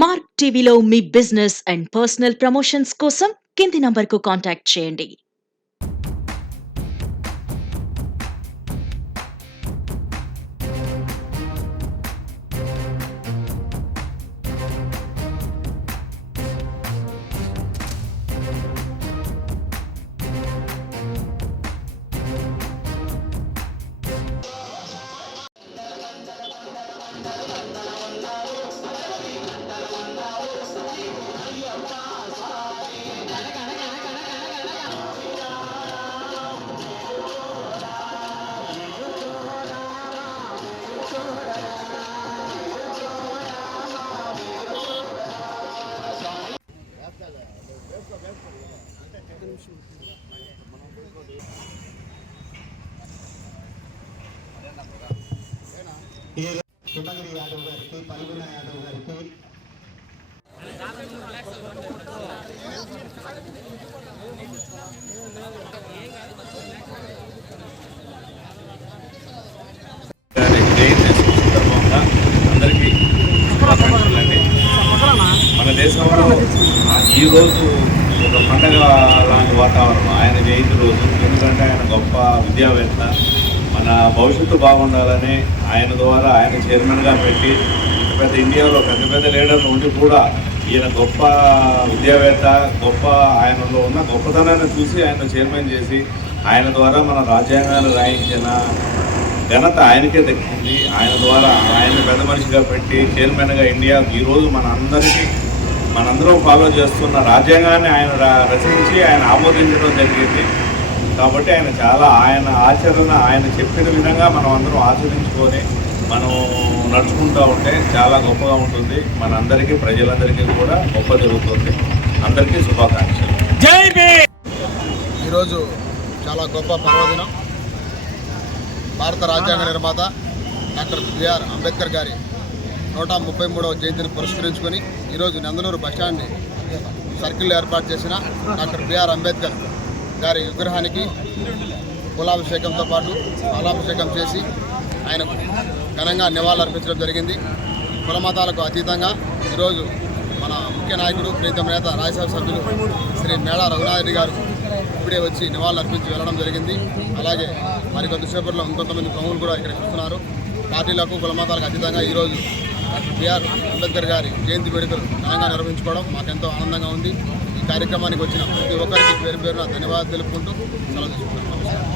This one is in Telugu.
మార్క్ టీవీలో మీ బిజినెస్ అండ్ పర్సనల్ ప్రమోషన్స్ కోసం కింది నంబర్కు కాంటాక్ట్ చేయండి. శివగిరి యాదవ్ గారికి, పల్గుణ యాదవ్ గారికి, అందరికీ శుభాకాంక్షలండి. మన దేశంలో ఈరోజు ఒక పండగ లాంటి వాతావరణం ఆయన జయంతి రోజు. ఎందుకంటే ఆయన గొప్ప విద్యావేత్త. మన భవిష్యత్తు బాగుండాలని ఆయన ద్వారా ఆయన చైర్మన్గా పెట్టి పెద్ద ఇండియాలో పెద్ద పెద్ద లీడర్లు ఉండి కూడా ఈయన గొప్ప విద్యావేత్త, గొప్ప ఆయనలో ఉన్న గొప్పతనాన్ని చూసి ఆయన చైర్మన్ చేసి ఆయన ద్వారా మన రాజ్యాంగాన్ని రాయించిన ఘనత ఆయనకే దక్కింది. ఆయన ద్వారా ఆయన పెద్ద మనిషిగా పెట్టి చైర్మన్గా ఇండియా ఈరోజు మనందరం ఫాలో చేస్తున్న రాజ్యాంగాన్ని ఆయన రచించి ఆయన ఆమోదించడం జరిగింది. కాబట్టి ఆయన ఆచరణ ఆయన చెప్పిన విధంగా మనం అందరం ఆచరించుకొని మనం నడుచుకుంటూ ఉంటే చాలా గొప్పగా ఉంటుంది. మనందరికీ ప్రజలందరికీ కూడా గొప్ప జరుగుతుంది. అందరికీ శుభాకాంక్షలు. జై భీమ్. ఈరోజు చాలా గొప్ప పర్వదినం. భారత రాజ్యాంగ నిర్మాత డాక్టర్ బిఆర్ అంబేద్కర్ గారి 133వ జయంతిని పురస్కరించుకొని ఈరోజు నందలూరు బస్టాండ్ సర్కిల్లో ఏర్పాటు చేసిన డాక్టర్ బిఆర్ అంబేద్కర్ గారి విగ్రహానికి పూలాభిషేకంతో పాటు పాలాభిషేకం చేసి ఆయనకు ఘనంగా నివాళులర్పించడం జరిగింది. కులమతాలకు అతీతంగా ఈరోజు మన ముఖ్య నాయకుడు ప్రీతం నేత రాజ్యసభ సభ్యులు శ్రీ మేళా రఘునాథ్ రెడ్డి గారు ఇప్పుడే వచ్చి నివాళులర్పించి వెళ్ళడం జరిగింది. అలాగే మరికొద్దిసేపట్లో ఇంకొంతమంది ప్రముఖులు కూడా ఇక్కడ చూస్తున్నారు. పార్టీలకు కులమతాలకు అతీతంగా ఈరోజు డాక్టర్ బిఆర్ అంబేద్కర్ గారి జయంతి వేడుకలు ఘనంగా నిర్వహించుకోవడం మాకెంతో ఆనందంగా ఉంది. ఈ కార్యక్రమానికి వచ్చిన ప్రతి ఒక్కరికి పేరు పేరున ధన్యవాదాలు తెలుపుకుంటూ సెలవు తీసుకుంటున్నాను.